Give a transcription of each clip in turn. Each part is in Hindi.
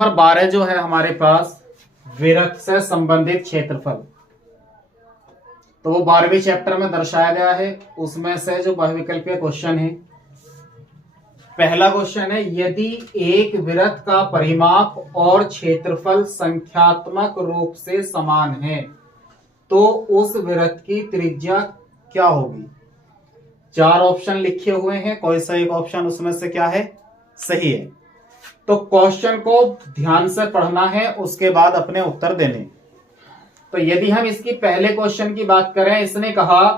नंबर 12 जो है हमारे पास वृत्त से संबंधित क्षेत्रफल, तो वो 12वें चैप्टर में दर्शाया गया है। उसमें से जो बहुविकल्पीय क्वेश्चन है, पहला क्वेश्चन है यदि एक वृत्त का परिमाप और क्षेत्रफल संख्यात्मक रूप से समान है तो उस वृत्त की त्रिज्या क्या होगी। 4 ऑप्शन लिखे हुए हैं, कोई सा एक ऑप्शन उसमें से क्या है सही है। तो क्वेश्चन को ध्यान से पढ़ना है, उसके बाद अपने उत्तर देने। तो यदि हम इसकी पहले क्वेश्चन की बात करें, इसने कहा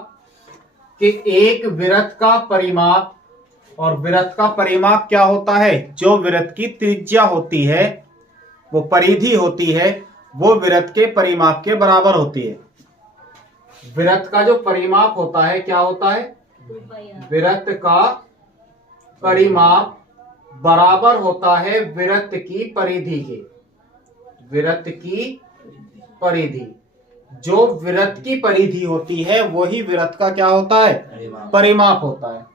कि एक वृत्त का परिमाप, और वृत्त का परिमाप क्या होता है, जो वृत्त की त्रिज्या होती है, वो परिधि होती है, वो वृत्त के परिमाप के बराबर होती है। वृत्त का जो परिमाप होता है क्या होता है, वृत्त का परिमाप बराबर होता है वृत्त की परिधि के। वृत्त की परिधि, जो वृत्त की परिधि होती है वही वृत्त का क्या होता है, परिमाप होता है।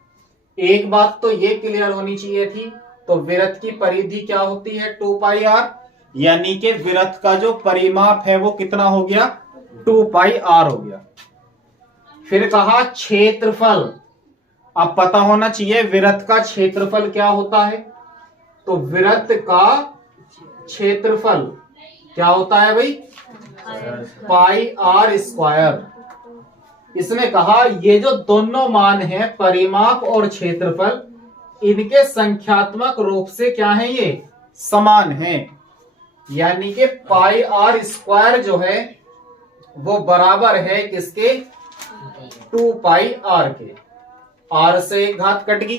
एक बात तो ये क्लियर होनी चाहिए थी, तो वृत्त की परिधि क्या होती है 2πr, यानी कि वृत्त का जो परिमाप है वो कितना हो गया 2πr हो गया। फिर कहा क्षेत्रफल, अब पता होना चाहिए वृत्त का क्षेत्रफल क्या होता है। तो वृत्त का क्षेत्रफल क्या होता है भाई, πr²। इसमें कहा ये जो दोनों मान हैं परिमाप और क्षेत्रफल, इनके संख्यात्मक रूप से क्या है, ये समान हैं, यानी कि πr² जो है वो बराबर है किसके, 2πr के। r से एक घात कट गई,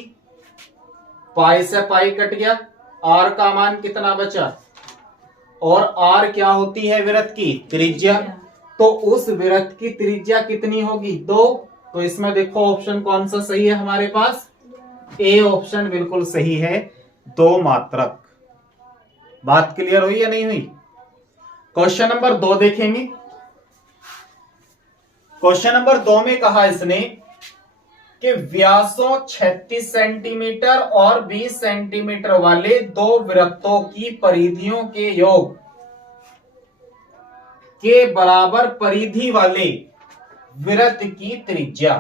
पाई से पाई कट गया, r का मान कितना बचा, और r क्या होती है वृत्त की त्रिज्या, तो उस वृत्त की त्रिज्या कितनी होगी 2। तो इसमें देखो ऑप्शन कौन सा सही है हमारे पास, ए ऑप्शन बिल्कुल सही है, 2 मात्रक। बात क्लियर हुई या नहीं हुई। क्वेश्चन नंबर 2 देखेंगे। क्वेश्चन नंबर 2 में कहा इसने कि व्यासों 36 सेंटीमीटर और 20 सेंटीमीटर वाले 2 वृत्तों की परिधियों के योग के बराबर परिधि वाले वृत्त की त्रिज्या।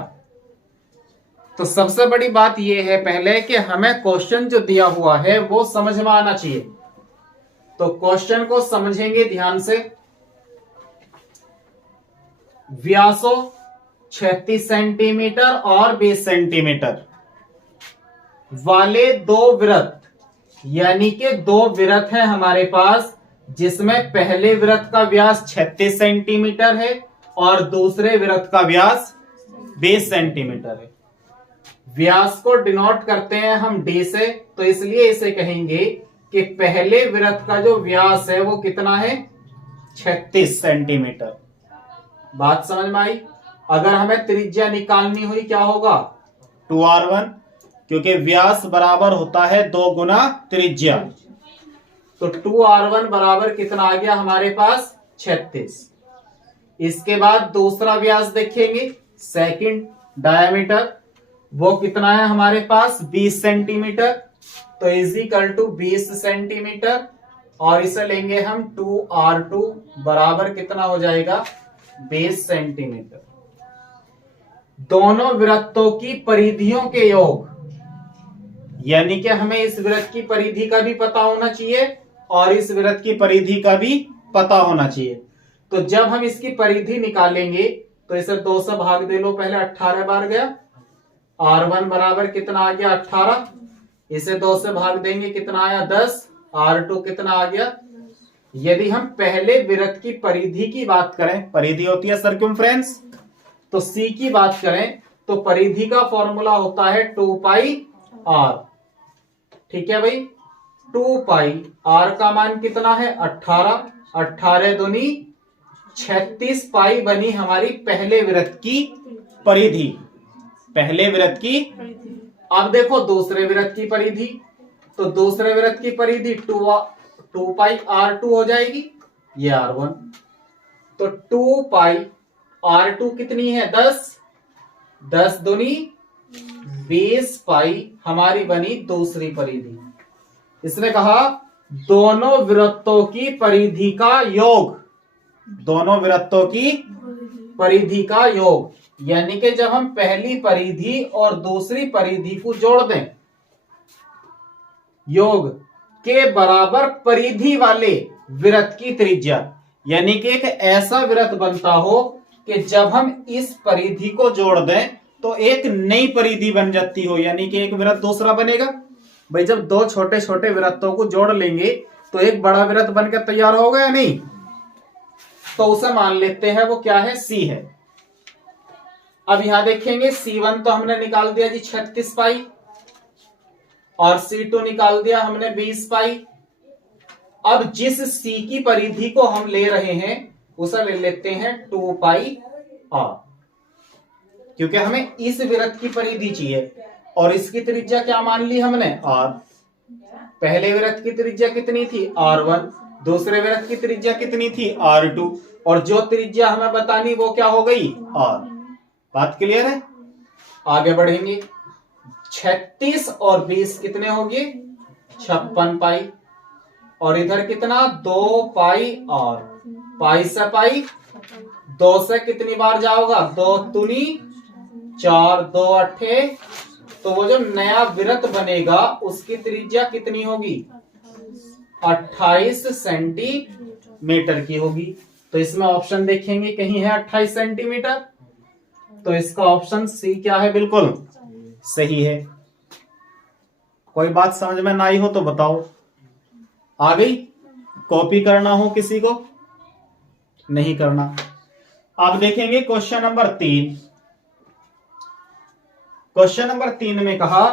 तो सबसे बड़ी बात यह है पहले कि हमें क्वेश्चन जो दिया हुआ है वो समझ में आना चाहिए। तो क्वेश्चन को समझेंगे ध्यान से। व्यासों 36 सेंटीमीटर और 20 सेंटीमीटर वाले 2 वृत्त, यानी कि 2 वृत्त हैं हमारे पास, जिसमें पहले वृत्त का व्यास 36 सेंटीमीटर है और दूसरे वृत्त का व्यास 20 सेंटीमीटर है। व्यास को डिनोट करते हैं हम d से, तो इसलिए इसे कहेंगे कि पहले वृत्त का जो व्यास है वो कितना है 36 सेंटीमीटर। बात समझ में आई। अगर हमें त्रिज्या निकालनी हुई क्या होगा 2r1, क्योंकि व्यास बराबर होता है 2 गुना त्रिज्या। तो 2r1 बराबर कितना आ गया हमारे पास 36। इसके बाद दूसरा व्यास देखेंगे, सेकंड डायमीटर, वो कितना है हमारे पास 20 सेंटीमीटर। तो इजिकल टू 20 सेंटीमीटर, और इसे लेंगे हम 2r2 बराबर कितना हो जाएगा 20 सेंटीमीटर। दोनों वृत्तों की परिधियों के योग, यानी कि हमें इस वृत्त की परिधि का भी पता होना चाहिए और इस वृत्त की परिधि का भी पता होना चाहिए। तो जब हम इसकी परिधि निकालेंगे तो इसे 2 से भाग दे लो, पहले 18 बार गया, r1 बराबर कितना आ गया 18, इसे 2 से भाग देंगे कितना आया 10, r2 कितना आ गया। यदि हम पहले वृत्त की परिधि की बात करें, परिधि होती है सर्कमफ्रेंस, तो c की बात करें तो परिधि का फॉर्मूला होता है 2πr। ठीक है भाई, 2πr का मान कितना है 18, 18 दूनी 36 पाई बनी हमारी पहले वृत्त की परिधि, पहले वृत्त की। अब देखो दूसरे वृत्त की परिधि, तो दूसरे वृत्त की परिधि 2πr2 हो जाएगी, ये r1। तो 2πr2 कितनी है 10, 10 दूनी 20 पाई हमारी बनी दूसरी परिधि। इसने कहा दोनों वृत्तों की परिधि का योग, दोनों वृत्तों की परिधि का योग, यानी कि जब हम पहली परिधि और दूसरी परिधि को जोड़ दें, योग के बराबर परिधि वाले वृत्त की त्रिज्या, यानी कि एक ऐसा वृत्त बनता हो कि जब हम इस परिधि को जोड़ दें तो एक नई परिधि बन जाती हो, यानी कि एक वृत्त दूसरा बनेगा। भाई जब दो छोटे छोटे वृत्तों को जोड़ लेंगे तो एक बड़ा वृत्त बनकर तैयार होगा या नहीं, तो उसे मान लेते हैं वो क्या है, सी है। अब यहां देखेंगे C1 तो हमने निकाल दिया जी 36 पाई, और C2 निकाल दिया हमने 20 पाई। अब जिस C की परिधि को हम ले रहे हैं उसे ले लेते हैं 2 पाई r, क्योंकि हमें इस वृत्त की परिधि चाहिए और इसकी त्रिज्या क्या मान ली हमने, r। पहले वृत्त की त्रिज्या कितनी थी, r1, दूसरे वृत्त की त्रिज्या कितनी थी, r2, और जो त्रिज्या हमें बतानी वो क्या हो गई, r। बात क्लियर है? आगे बढ़ेंगे। 36 और 20 कितने हो गए, 56 पाई, और इधर कितना 2 पाई r। पाई से पाई 2 से कितनी बार जाओगा, 2 दूनी 4, 2 अट्ठे, तो वो जो नया वृत्त बनेगा उसकी त्रिज्या कितनी होगी, 28 सेंटीमीटर की होगी। तो इसमें ऑप्शन देखेंगे कहीं है 28 सेंटीमीटर, तो इसका ऑप्शन सी क्या है, बिल्कुल सही है। कोई बात समझ में ना आई हो तो बताओ। आ गई? कॉपी करना हो किसी को, नहीं करना। अब देखेंगे क्वेश्चन नंबर 3। क्वेश्चन नंबर 3 में कहा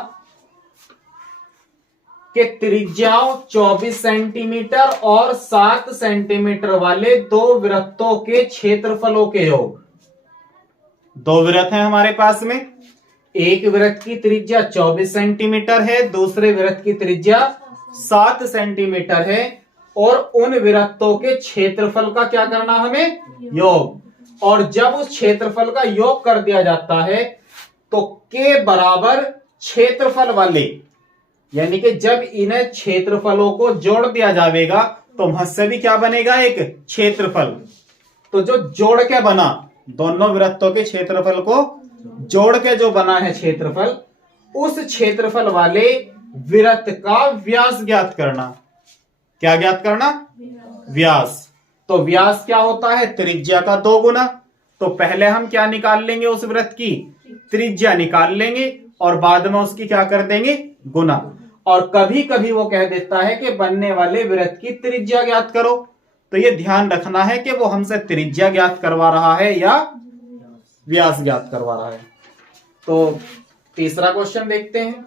कि त्रिज्याओं 24 सेंटीमीटर और 7 सेंटीमीटर वाले दो वृत्तों के क्षेत्रफलों के योग। दो वृत्त हैं हमारे पास में, एक वृत्त की त्रिज्या 24 सेंटीमीटर है, दूसरे वृत्त की त्रिज्या 7 सेंटीमीटर है, और उन वृत्तों के क्षेत्रफल का क्या करना हमें, योग। और जब उस क्षेत्रफल का योग कर दिया जाता है तो के बराबर क्षेत्रफल वाले, यानी कि जब इन्हें क्षेत्रफलों को जोड़ दिया जाएगा तो वहां से भी क्या बनेगा, एक क्षेत्रफल। तो जो जोड़ के बना, दोनों वृत्तों के क्षेत्रफल को जोड़ के जो बना है क्षेत्रफल, उस क्षेत्रफल वाले वृत्त का व्यास ज्ञात करना। क्या ज्ञात करना, व्यास। तो व्यास क्या होता है, त्रिज्या का 2 गुना। तो पहले हम क्या निकाल लेंगे, उस वृत्त की त्रिज्या निकाल लेंगे और बाद में उसकी क्या कर देंगे, गुना। और कभी कभी वो कह देता है कि बनने वाले वृत्त की त्रिज्या ज्ञात करो, तो ये ध्यान रखना है कि वो हमसे त्रिज्या ज्ञात करवा रहा है या व्यास ज्ञात करवा रहा है। तो तीसरा क्वेश्चन देखते हैं।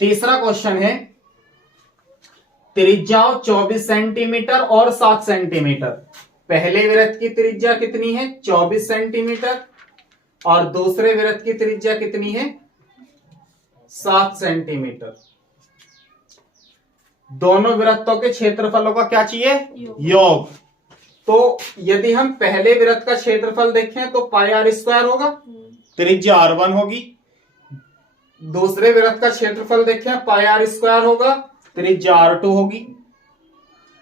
तीसरा क्वेश्चन है, त्रिज्याओं 24 सेंटीमीटर और 7 सेंटीमीटर। पहले वृत्त की त्रिज्या कितनी है, 24 सेंटीमीटर, और दूसरे वृत्त की त्रिज्या कितनी है, 7 सेंटीमीटर। दोनों वृत्तों के क्षेत्रफलों का क्या चाहिए, योग। तो यदि हम पहले वृत्त का क्षेत्रफल देखें तो पाई आर स्क्वायर होगा, त्रिज्या r1 होगी। दूसरे वृत्त का क्षेत्रफल देखें, पाई आर स्क्वायर होगा, त्रिज्या r2 होगी।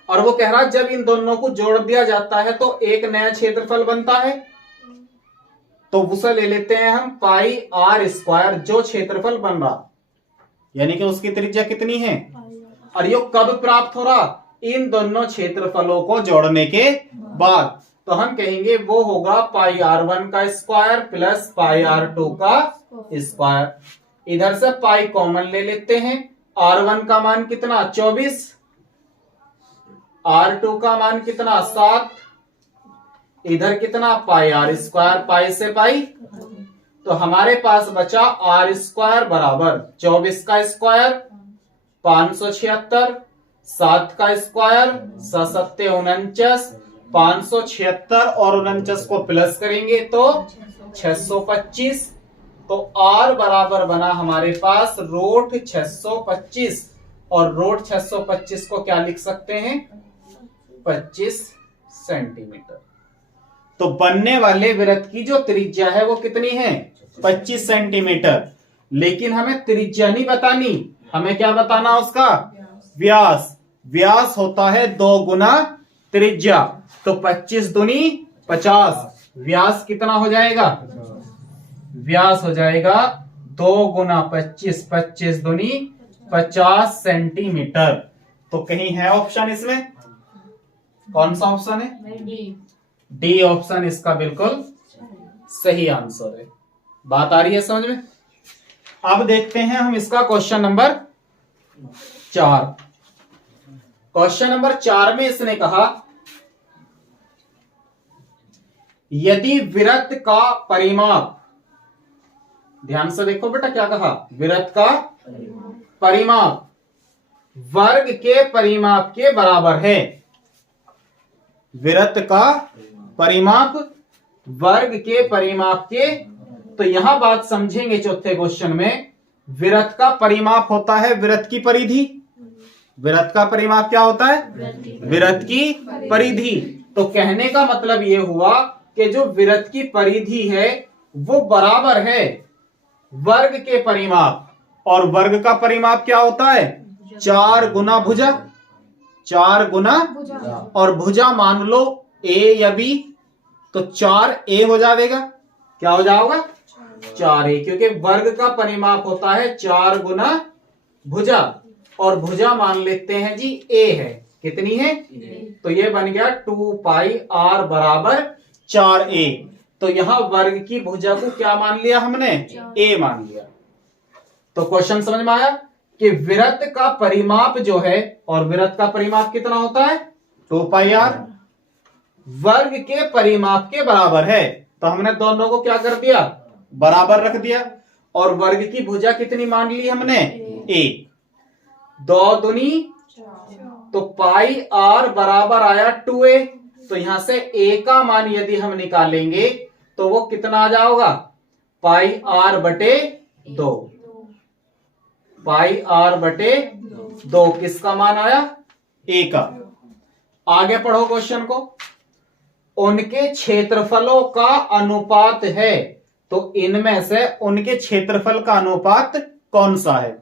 और वो कह रहा जब इन दोनों को जोड़ दिया जाता है तो एक नया क्षेत्रफल बनता है, तो उसे ले लेते हैं हम पाई आर स्क्वायर, जो क्षेत्रफल बन रहा, यानी कि उसकी त्रिज्या कितनी है। और ये कब प्राप्त हो रहा, इन दोनों क्षेत्रफलों को जोड़ने के बाद। तो हम कहेंगे वो होगा पाई r1 का स्क्वायर प्लस पाई r2 का स्क्वायर। इधर से पाई कॉमन ले लेते हैं, r1 का मान कितना 24, r2 का मान कितना 7, इधर कितना पाई आर स्क्वायर, पाई से पाई। तो हमारे पास बचा आर स्क्वायर बराबर 24 का स्क्वायर 576, 7 का स्क्वायर 7 49, 576 और 49 को प्लस करेंगे तो 625। तो R बराबर बना हमारे पास रूट 625, और रूट 625 को क्या लिख सकते हैं, 25 सेंटीमीटर। तो बनने वाले वृत्त की जो त्रिज्या है वो कितनी है, 25 सेंटीमीटर। लेकिन हमें त्रिज्या नहीं बतानी, हमें क्या बताना उसका? व्यास। व्यास होता है 2 गुना त्रिज्या, तो 25 दूनी 50। व्यास कितना हो जाएगा? व्यास हो जाएगा 2 गुना 25, 25 दूनी 50 सेंटीमीटर। तो कहीं है ऑप्शन इसमें? कौन सा ऑप्शन है? डी ऑप्शन इसका बिल्कुल सही आंसर है। बात आ रही है समझ में? अब देखते हैं हम इसका क्वेश्चन नंबर 4। क्वेश्चन नंबर 4 में इसने कहा यदि वृत्त का परिमाप, ध्यान से देखो बेटा क्या कहा, वृत्त का परिमाप वर्ग के परिमाप के बराबर है। वृत्त का परिमाप वर्ग के परिमाप के, तो यहां बात समझेंगे चौथे क्वेश्चन में। वृत्त का परिमाप होता है वृत्त की परिधि। वृत्त का परिमाप क्या होता है? वृत्त की परिधि। तो कहने का मतलब यह हुआ कि जो वृत्त की परिधि है वो बराबर है वर्ग के परिमाप, और वर्ग का परिमाप क्या होता है? 4 गुना भुजा। 4 गुना, और भुजा मान लो ए या बी, तो 4a हो जाएगा। क्या हो जाएगा? 4a, क्योंकि वर्ग का परिमाप होता है 4 गुना भुजा, और भुजा मान लेते हैं जी a है। कितनी है? तो ये बन गया 2 पाई r बराबर 4a। तो यहां वर्ग की भुजा को क्या मान लिया हमने? a मान लिया। तो क्वेश्चन समझ में आया कि वृत्त का परिमाप जो है, और वृत्त का परिमाप कितना होता है? 2 पाई r वर्ग के परिमाप के बराबर है। तो हमने दोनों को क्या कर दिया? बराबर रख दिया। और वर्ग की भुजा कितनी मान ली हमने? a। 2 दूनी, तो पाई r बराबर आया 2a। तो यहां से a का मान यदि हम निकालेंगे तो वो कितना आ जाएगा? पाई r बटे 2। पाई r बटे 2 किसका मान आया? a का। आगे पढ़ो क्वेश्चन को। उनके क्षेत्रफलों का अनुपात है, तो इनमें से उनके क्षेत्रफल का अनुपात कौन सा है?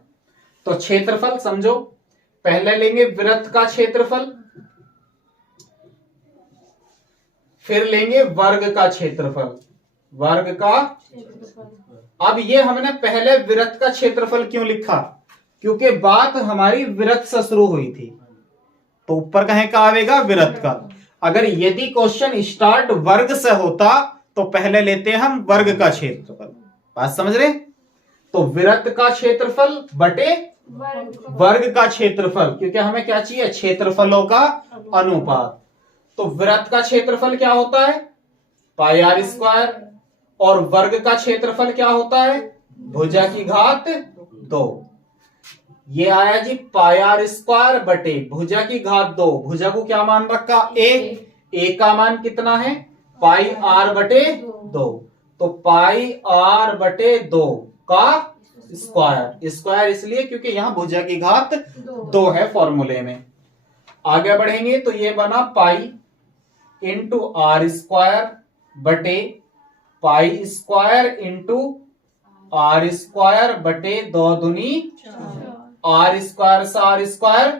तो क्षेत्रफल समझो, पहले लेंगे वृत्त का क्षेत्रफल, फिर लेंगे वर्ग का क्षेत्रफल। वर्ग का, अब ये हमने पहले वृत्त का क्षेत्रफल क्यों लिखा? क्योंकि बात हमारी वृत्त से शुरू हुई थी, तो ऊपर कहीं का आएगा? वृत्त का। अगर यदि क्वेश्चन स्टार्ट वर्ग से होता तो पहले लेते हम वर्ग का क्षेत्रफल। बात समझ रहे? तो वृत्त का क्षेत्रफल बटे वर्ग का क्षेत्रफल, क्योंकि हमें क्या चाहिए? क्षेत्रफलों का अनुपात। तो वृत्त का क्षेत्रफल क्या होता है? पाई r स्क्वायर, और वर्ग का क्षेत्रफल क्या होता है? भुजा की घात 2। ये आया जी पाई r स्क्वायर बटे भुजा की घात 2। भुजा को क्या मान रखा? a का मान कितना है? पाई r बटे 2। तो पाई r बटे 2 का स्क्वायर। स्क्वायर इसलिए क्योंकि यहां भुजा की घात 2 है फॉर्मूले में। आगे बढ़ेंगे तो ये बना पाई इंटू r स्क्वायर बटे pi square into r square बटे 2 दूनी r स्क्वायर से r स्क्वायर,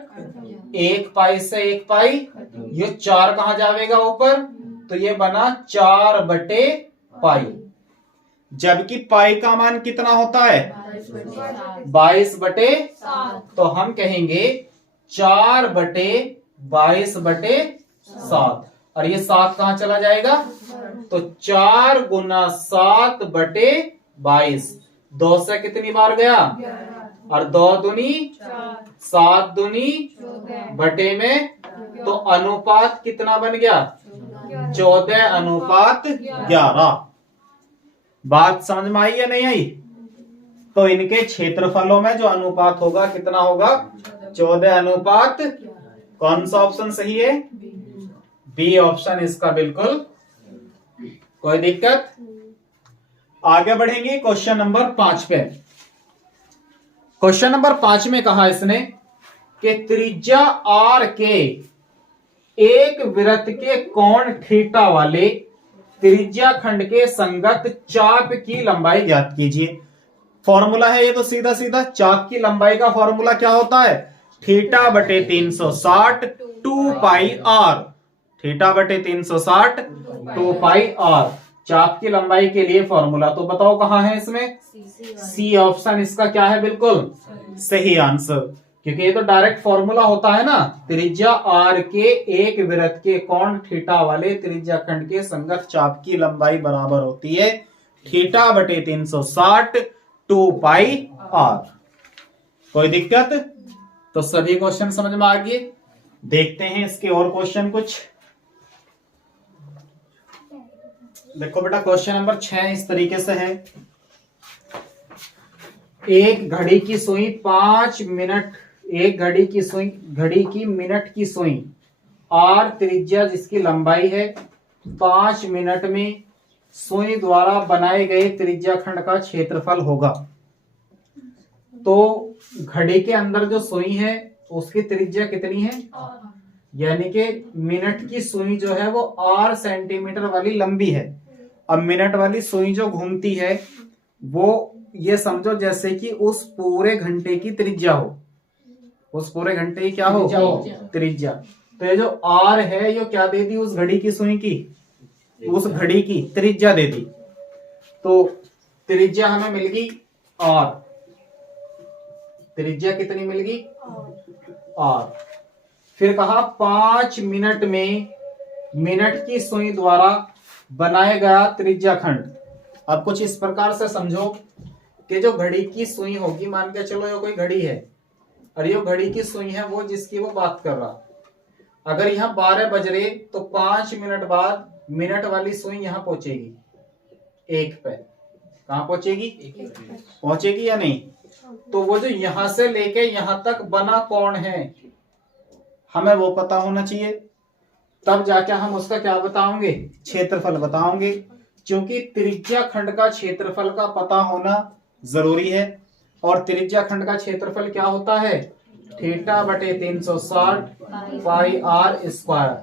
1 पाई से 1 पाई, ये 4 कहां जाएगा ऊपर? तो ये बना 4 बटे पाई। जबकि पाई का मान कितना होता है? 22 बटे 7। तो हम कहेंगे 4 बटे 22 बटे 7, और ये 7 कहां चला जाएगा? तो 4 गुना 7 बटे 22। 2 से कितनी बार गया? और 2 दूनी 7 दूनी बटे में, तो अनुपात कितना बन गया? 14 अनुपात 11। बात समझ में आई या नहीं आई? तो इनके क्षेत्रफलों में जो अनुपात होगा कितना होगा? 14 अनुपात। कौन सा ऑप्शन सही है? बी ऑप्शन इसका बिल्कुल। कोई दिक्कत? आगे बढ़ेंगे क्वेश्चन नंबर 5 पे। क्वेश्चन नंबर 5 में कहा इसने कि त्रिज्या r के एक वृत्त के कोण थीटा वाले त्रिज्या खंड के संगत चाप की लंबाई ज्ञात कीजिए। फॉर्मूला है ये तो सीधा सीधा, चाप की लंबाई का फॉर्मूला क्या होता है, थीटा बटे 360 2 पाई आर, थीटा बटे 360 2 पाई आर, चाप की लंबाई के लिए फॉर्मूला। तो बताओ कहां है इसमें, सी ऑप्शन इसका क्या है, बिल्कुल सही आंसर, क्योंकि ये तो डायरेक्ट फॉर्मूला होता है ना, त्रिज्या आर के एक वृत्त के कोण थीटा वाले त्रिज्या खंड के संगत चाप की लंबाई बराबर होती है थीटा बटे 360 2 पाई आर। कोई दिक्कत, तो सभी क्वेश्चन समझ में आ गए। देखते हैं इसके और क्वेश्चन कुछ। देखो बेटा क्वेश्चन नंबर 6 इस तरीके से है, एक घड़ी की सुई 5 मिनट, एक घड़ी की मिनट की सुई आर त्रिज्या जिसकी लंबाई है 5 मिनट में सुई द्वारा बनाए गए त्रिज्या खंड का क्षेत्रफल होगा। तो घड़ी के अंदर जो सुई है उसकी त्रिज्या कितनी है, यानी कि मिनट की सुई जो है वो आर सेंटीमीटर वाली लंबी है। अब मिनट वाली सुई जो घूमती है वो ये समझो जैसे कि उस पूरे घंटे की त्रिज्या हो, उस पूरे घंटे की क्या हो, त्रिज्या। तो ये जो आर है ये क्या दे दी उस घड़ी की सुई की, उस घड़ी की त्रिज्या दे दी। तो त्रिज्या हमें मिल गई आर, त्रिज्या कितनी मिल गई आर। फिर कहा 5 मिनट में मिनट की सुई द्वारा बनाया गया त्रिज्या खंड। अब कुछ इस प्रकार से समझो कि जो घड़ी की सुई होगी, मान के चलो ये कोई घड़ी है और ये घड़ी की सुई है वो जिसकी वो बात कर रहा, अगर यहाँ 12 बज रहे तो 5 मिनट बाद मिनट वाली सुई यहाँ पहुंचेगी एक पे, कहां पहुंचेगी, पहुंचेगी या नहीं। तो वो जो यहां से लेके यहां तक बना कौन है हमें वो पता होना चाहिए, तब जाके हम उसका क्या बताओगे, क्षेत्रफल बताओगे। क्योंकि त्रिज्या खंड का क्षेत्रफल का पता होना जरूरी है, और त्रिज्या खंड का क्षेत्रफल क्या होता है, थीटा बटे 360 पाई आर स्क्वायर।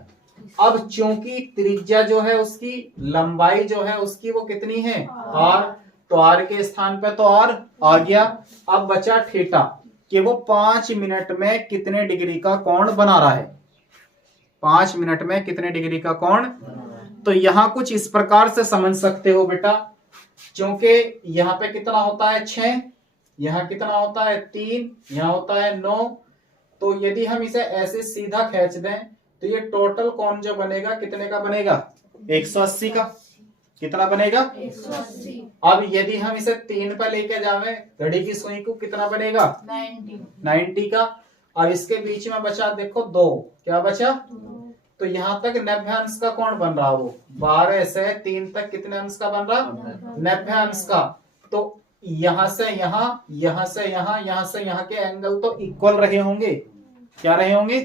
अब चूंकि त्रिज्या जो है उसकी लंबाई जो है उसकी वो कितनी है आर, तो आर के स्थान पे तो आर आ गया। अब बचा थीटा कि वो 5 मिनट में कितने डिग्री का कोण बना रहा है, 5 मिनट में कितने डिग्री का कोण। तो यहां कुछ इस प्रकार से समझ सकते हो बेटा, क्योंकि यहाँ पे कितना होता है 6, यहाँ कितना होता है 3, यहाँ होता है 9। तो यदि हम इसे ऐसे सीधा खींच दें तो ये टोटल कोण जो बनेगा कितने का बनेगा, 180 का। कितना बनेगा 180। अब यदि हम इसे 3 पे लेके जावे घड़ी की सुई को कितना बनेगा 90 का। अब इसके बीच में बचा देखो 2, क्या बचा, तो यहां तक 90 अंश का कोण बन रहा, वो 12 से 3 तक कितने अंश का बन रहा, 90 अंश का। तो यहां से यहां, यहां से यहां, यहां से यहां के एंगल तो इक्वल रहे होंगे, क्या रहे होंगे,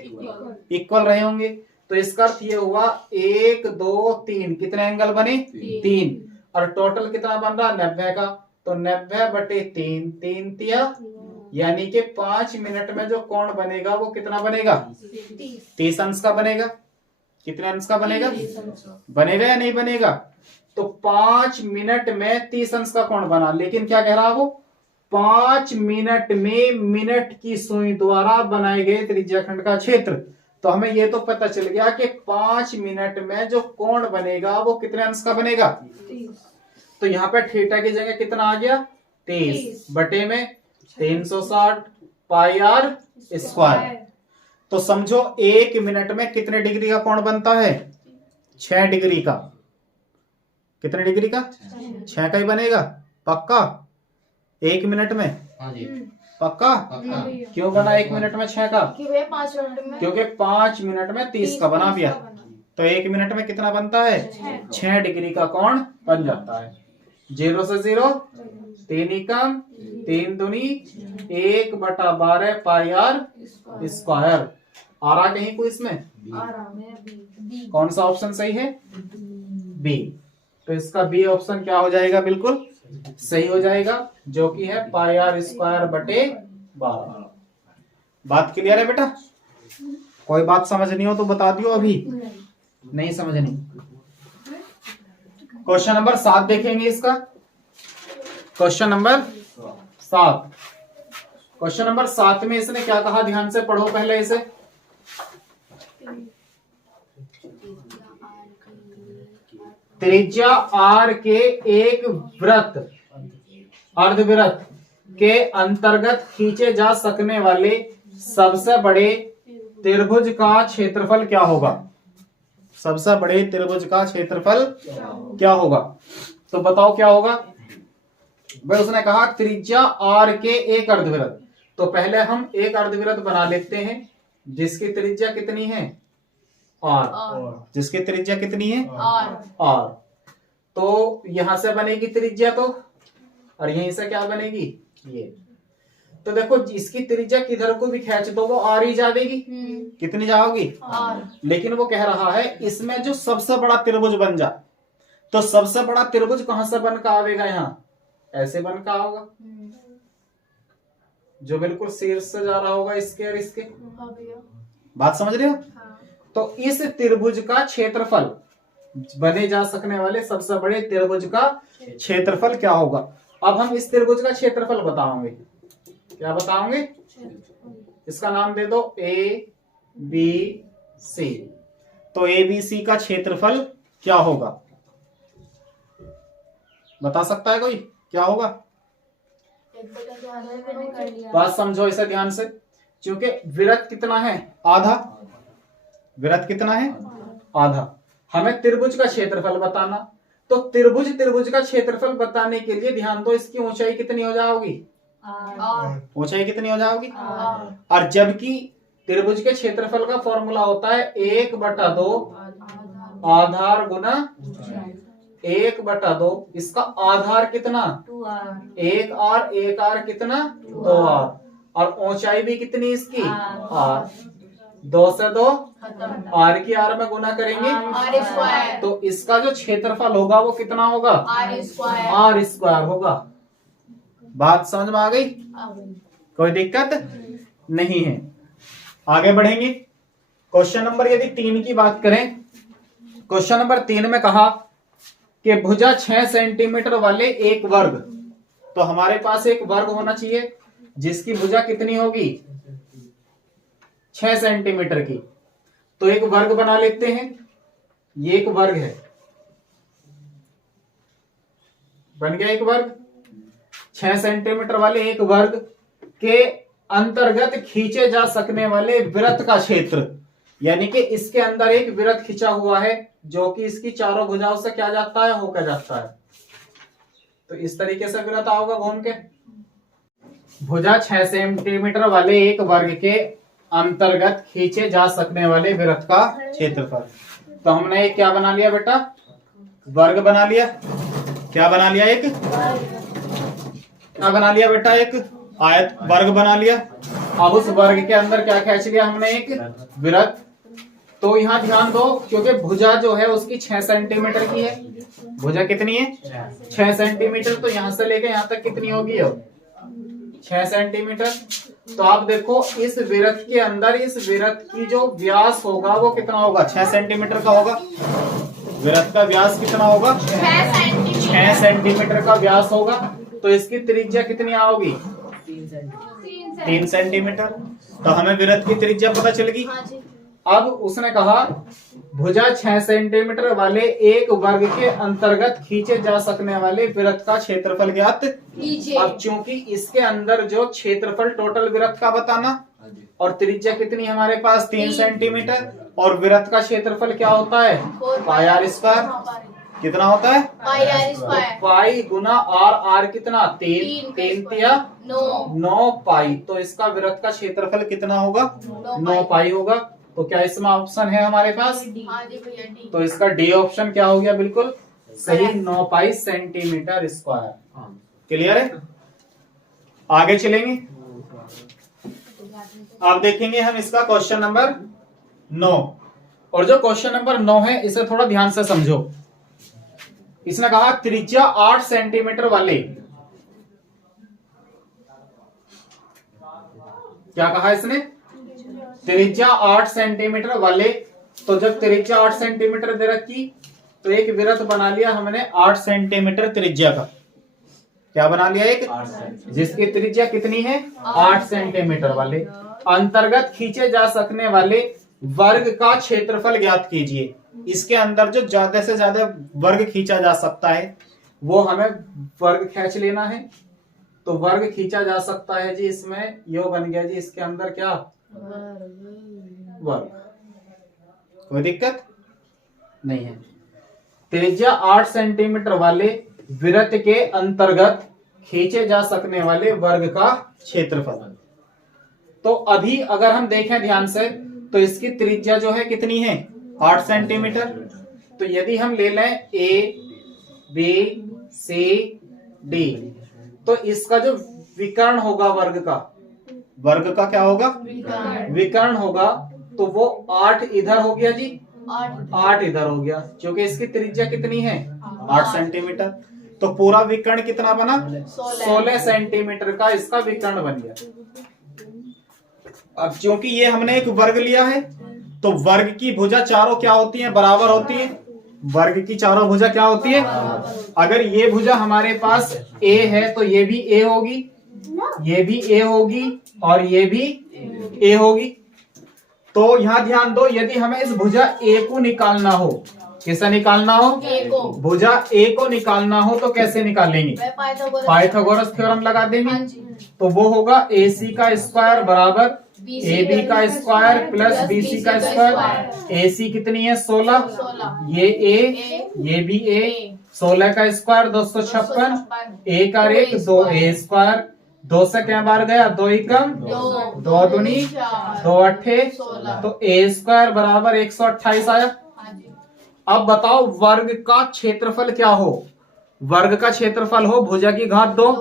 इक्वल रहे होंगे। तो इसका अर्थ ये हुआ 1 2 3 कितने एंगल बने 3, और टोटल कितना बन रहा 90 का। तो 90 बटे 3, 3 तिया, यानी कि 5 मिनट में जो कोण बनेगा वो कितना बनेगा 30 अंश का बनेगा। कितने अंश का बनेगा, बनेगा या नहीं बनेगा। तो 5 मिनट में 30 अंश का कोण बना, लेकिन क्या कह रहा वो 5 मिनट में मिनट की सुई द्वारा बनाए गए त्रिज्या खंड का क्षेत्र। तो हमें ये तो पता चल गया कि 5 मिनट में जो कोण बनेगा वो कितने अंश का बनेगा 30। तो यहाँ पे थीटा की जगह कितना आ गया 30 बटे में 360 पाई आर स्क्वायर। तो समझो 1 मिनट में कितने डिग्री का कोण बनता है 6 डिग्री का। कितने डिग्री का 6 का ही बनेगा पक्का 1 मिनट में, पक्का। क्यों बना 1 मिनट में 6 का, क्योंकि 5 मिनट में 30 का बना दिया। तो 1 मिनट में कितना बनता है 6 डिग्री का कोण बन जाता है। 0 से 0 3 एकम 3 दूनी 1/12 पाई आर स्क्वायर। आ रहा कहीं कोई इसमें, कौन सा ऑप्शन सही है, बी। तो इसका बी ऑप्शन क्या हो जाएगा, बिल्कुल सही हो जाएगा, जो कि है पाई आर स्क्वायर बटे 12। बात क्लियर है बेटा, कोई बात समझनी हो तो बता दियो, अभी नहीं समझनी क्वेश्चन नंबर 7 देखेंगे इसका। क्वेश्चन नंबर 7, क्वेश्चन नंबर 7 में इसने क्या कहा, ध्यान से पढ़ो पहले इसे। त्रिज्या आर के एक वृत्त अर्धवृत्त के अंतर्गत खींचे जा सकने वाले सबसे बड़े त्रिभुज का क्षेत्रफल क्या होगा। सबसे बड़े त्रिभुज का क्षेत्रफल क्या होगा, तो बताओ क्या होगा भाई। उसने कहा त्रिज्या आर के एक अर्धवृत्त, तो पहले हम एक अर्धवृत्त बना लेते हैं जिसकी त्रिज्या कितनी है आर, जिसकी त्रिज्या कितनी है आर। तो यहां से बनेगी त्रिज्या तो, और यहीं से क्या बनेगी ये। तो देखो इसकी त्रिज्या किधर को भी खींच दो वो आर ही जाएगी। कितनी जाओगी आर। लेकिन वो कह रहा है इसमें जो सबसे बड़ा त्रिभुज बन जा, तो सबसे बड़ा त्रिभुज कहां से बनकर आवेगा, यहाँ ऐसे बनकर होगा जो बिल्कुल शीर्ष से जा रहा होगा इसके और इसके। बात समझ रहे हो। तो इस त्रिभुज का क्षेत्रफल, बने जा सकने वाले सबसे बड़े त्रिभुज का क्षेत्रफल क्या होगा। अब हम इस त्रिभुज का क्षेत्रफल बताओगे। क्या बताओगे, इसका नाम दे दो ए बी सी। तो ए बी सी का क्षेत्रफल क्या होगा, बता सकता है कोई, क्या होगा। बात समझो इसे ध्यान से, क्योंकि वृत्त कितना है आधा, वृत्त कितना है आधा। हमें त्रिभुज का क्षेत्रफल बताना, तो त्रिभुज का क्षेत्रफल बताने के लिए ध्यान दो इसकी ऊंचाई कितनी हो जाओगी, ऊंचाई कितनी हो जाओगी। और जबकि त्रिभुज के क्षेत्रफल का फॉर्मूला होता है 1/2 आधार गुना 1/2। इसका आधार कितना 1 आर कितना 2 आर, और ऊंचाई भी कितनी इसकी आर। 2 से 2 आर की आर में गुना करेंगे तो इसका जो क्षेत्रफल होगा वो कितना होगा आर स्क्वायर होगा। बात समझ में आ गई, कोई दिक्कत नहीं है। आगे बढ़ेंगे। क्वेश्चन नंबर यदि 3 की बात करें, क्वेश्चन नंबर 3 में कहा कि भुजा 6 सेंटीमीटर वाले एक वर्ग, तो हमारे पास एक वर्ग होना चाहिए जिसकी भुजा कितनी होगी 6 सेंटीमीटर की। तो एक वर्ग बना लेते हैं, ये एक वर्ग है, बन गया एक वर्ग। 6 सेंटीमीटर वाले एक वर्ग के अंतर्गत खींचे जा सकने वाले वृत्त का क्षेत्र, यानी कि इसके अंदर एक वृत्त खींचा हुआ है जो कि इसकी चारों भुजाओं से क्या जाता है, होकर जाता है। तो इस तरीके से वृत्त आओगे घूम के। भुजा 6 सेंटीमीटर वाले एक वर्ग के अंतर्गत खींचे जा सकने वाले वृत्त का क्षेत्रफल। तो हमने एक क्या बना लिया बेटा, वर्ग बना लिया। क्या बना लिया, एक क्या बना लिया बेटा, एक आयत वर्ग बना लिया। अब उस वर्ग के अंदर क्या खींच लिया हमने, एक वृत्त। तो यहाँ ध्यान दो, क्योंकि भुजा जो है उसकी 6 सेंटीमीटर की है। भुजा कितनी है 6 सेंटीमीटर। तो यहां से लेकर यहां तक कितनी होगी, 6 सेंटीमीटर। तो आप देखो इस वृत्त के अंदर इस वृत्त की जो व्यास होगा वो कितना होगा, 6 सेंटीमीटर का होगा। वृत्त का व्यास कितना होगा 6 सेंटीमीटर का व्यास होगा। तो इसकी त्रिज्या कितनी आओगी 3 सेंटीमीटर। तो हमें वृत्त की त्रिज्या पता चल गई। अब उसने कहा भुजा 6 सेंटीमीटर वाले एक वर्ग के अंतर्गत खींचे जा सकने वाले वृत्त का क्षेत्रफल ज्ञात कीजिए। अब चूंकि इसके अंदर जो क्षेत्रफल टोटल वृत्त का बताना, और त्रिज्या कितनी हमारे पास 3 सेंटीमीटर, और वृत्त का क्षेत्रफल क्या होता है पाई आर स्क्वायर। कितना होता है पाई आर स्क्वायर। पाई गुना आर, आर कितना 3 या 9 पाई। तो इसका वृत्त का क्षेत्रफल कितना होगा 9 पाई होगा। तो क्या इसमें ऑप्शन है हमारे पास, तो इसका डी ऑप्शन क्या हो गया, बिल्कुल सही 9 पाई सेंटीमीटर स्क्वायर। क्लियर है। आगे चलेंगे। अब देखेंगे हम इसका क्वेश्चन नंबर 9। और जो क्वेश्चन नंबर 9 है इसे थोड़ा ध्यान से समझो। इसने कहा त्रिज्या 8 सेंटीमीटर वाले, क्या कहा इसने, त्रिज्या 8 सेंटीमीटर वाले। तो जब त्रिज्या 8 सेंटीमीटर दे रखी तो एक वृत्त बना लिया हमने 8 सेंटीमीटर त्रिज्या का। क्या बना लिया? एक जिसकी त्रिज्या कितनी है? 8 सेंटीमीटर वाले। अंतर्गत खींचे जा सकने वाले वर्ग का क्षेत्रफल ज्ञात कीजिए। इसके अंदर जो ज्यादा से ज्यादा वर्ग खींचा जा सकता है वो हमें वर्ग खींच लेना है। तो वर्ग खींचा जा सकता है जी, इसमें यो बन गया जी, इसके अंदर क्या? वर्ग। कोई दिक्कत नहीं है। त्रिज्या 8 सेंटीमीटर वाले वृत्त के अंतर्गत खींचे जा सकने वाले वर्ग का क्षेत्रफल। तो अभी अगर हम देखें ध्यान से तो इसकी त्रिज्या जो है कितनी है? 8 सेंटीमीटर। तो यदि हम ले लें ए बी सी डी, तो इसका जो विकर्ण होगा वर्ग का क्या होगा? विकर्ण होगा। तो वो 8 इधर हो गया जी, 8 इधर हो गया, क्योंकि इसकी त्रिज्या कितनी है? 8 सेंटीमीटर। तो पूरा विकर्ण कितना बना? 16 सेंटीमीटर का इसका विकर्ण बन गया। अब क्योंकि ये हमने एक वर्ग लिया है तो वर्ग की भुजा चारों क्या होती है? बराबर होती है। वर्ग की चारों भुजा क्या होती है? अगर ये भुजा हमारे पास ए है तो ये भी ए होगी, ये भी ए होगी और ये भी ए होगी। तो यहां ध्यान दो, यदि हमें इस भुजा ए को निकालना हो, किसे निकालना हो? भुजा ए को निकालना हो तो कैसे निकालेंगे? पाइथागोरस थ्योरम लगा देंगे। तो वो होगा ए सी का स्क्वायर बराबर ए बी का स्क्वायर प्लस बी सी का स्क्वायर। ए सी कितनी है? 16, ये ए, ये भी ए। 16 का स्क्वायर 256, ए का रेख 2a स्क्वायर। 2 से क्या बार गया? 2 एकम 2 दूनी 2 अट्ठे, तो ए स्क्वायर बराबर 128 आया। अब बताओ वर्ग का क्षेत्रफल क्या हो? वर्ग का क्षेत्रफल हो भुजा की घात 2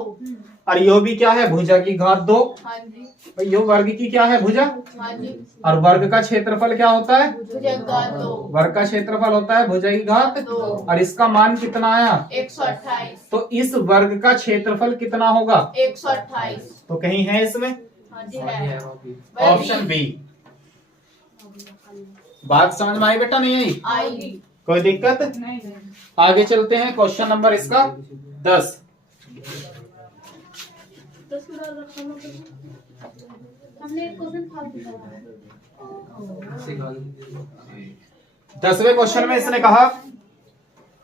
और यो भी क्या है? भुजा की घात 2। यो वर्ग की क्या है? भुजा। और वर्ग का क्षेत्रफल क्या होता है? वर्ग का क्षेत्रफल होता है भुजा की घात 2। और इसका मान कितना आया? 128। तो इस वर्ग का क्षेत्रफल कितना होगा? 128। तो कहीं है इसमें? Option B. बात समझ में आई बेटा? नहीं आई? आई। कोई दिक्कत नहीं। आगे चलते हैं, क्वेश्चन नंबर इसका 10। हमने क्वेश्चन 10वें क्वेश्चन में इसने कहा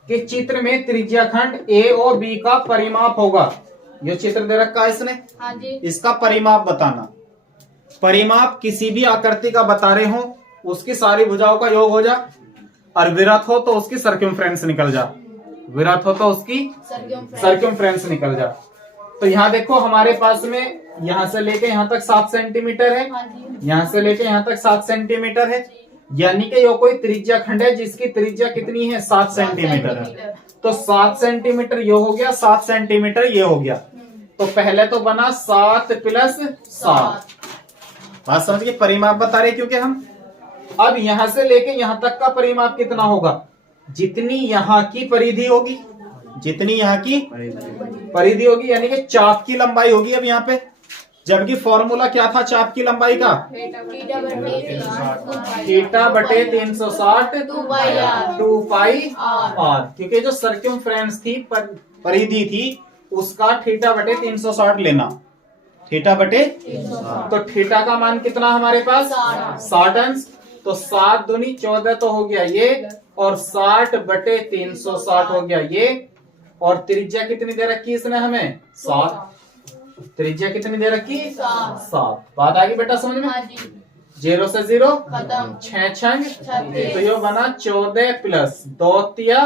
कि चित्र में त्रिज्या खंड ए और बी का परिमाप होगा। ये चित्र दे रखा है इसने। हाँ जी। इसका परिमाप बताना। परिमाप किसी भी आकृति का बता रहे हो, उसकी सारी भुजाओं का योग हो जा, और वृत्त हो तो उसकी सर्कमफ्रेंस निकल जा। वृत्त हो तो उसकी सर्कमफ्रेंस निकल जा। तो यहाँ देखो हमारे पास में यहाँ से लेके यहाँ तक 7 सेंटीमीटर है, यहाँ से लेके यहाँ तक 7 सेंटीमीटर है, यानी कि ये कोई त्रिज्या खंड है जिसकी त्रिज्या कितनी है? 7 सेंटीमीटर है। तो 7 सेंटीमीटर ये हो गया, 7 सेंटीमीटर ये हो गया। तो पहले तो बना 7 प्लस 7। बात समझ गए? परिमाप बता रहे क्योंकि हम अब यहां से लेके यहां तक का परिमाप कितना होगा? जितनी यहाँ की परिधि होगी, जितनी यहाँ की परिधि होगी, यानी कि चाप की लंबाई होगी अब यहाँ पे। जबकि फॉर्मूला क्या था चाप की लंबाई का? थीटा बटे 360 2 पाई आर। क्योंकि जो सर्कमफ्रेंस थी, परिधि थी, उसका थीटा बटे 360 लेना। थीटा बटे तो थीटा का मान कितना हमारे पास? 60 अंश। तो 7 दूनी 14 तो हो गया ये, और 60 बटे 360 हो गया ये। और त्रिज्या कितनी दे रखी इसने हमें? 7। त्रिज्या कितनी दे रखी? 7। बात आ गई बेटा समझ में? 0 से 0 6 छंग, तो ये बना 14 प्लस 2 तिया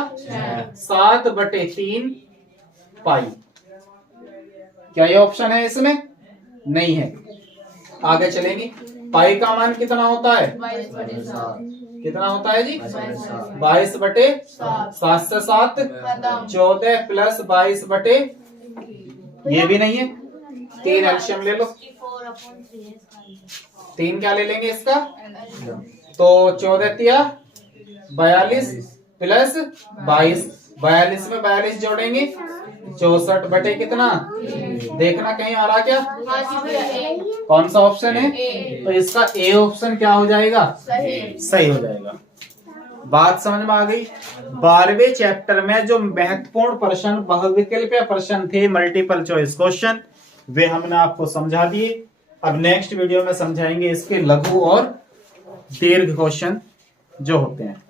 7 बटे 3 पाई। क्या ये ऑप्शन है इसमें? नहीं है। आगे चलेंगे। पाई का मान कितना होता है? कितना होता है जी? 22 बटे 7 से 7 14 प्लस 22 बटे, ये भी नहीं है। 3 एलसीएम ले लो। 3 क्या ले लेंगे इसका? तो 14 तिया 42 प्लस 22, 42 में 42 जोड़ेंगे 64 बटे कितना? देखना कहीं आ रहा क्या? कौन सा ऑप्शन है? तो इसका ए ऑप्शन क्या हो जाएगा? सही हो जाएगा। बात समझ में आ गई। 12वें चैप्टर में जो महत्वपूर्ण प्रश्न बहुविकल्पीय प्रश्न थे, मल्टीपल चॉइस क्वेश्चन, वे हमने आपको समझा दिए। अब नेक्स्ट वीडियो में समझाएंगे इसके लघु और दीर्घ क्वेश्चन जो होते हैं।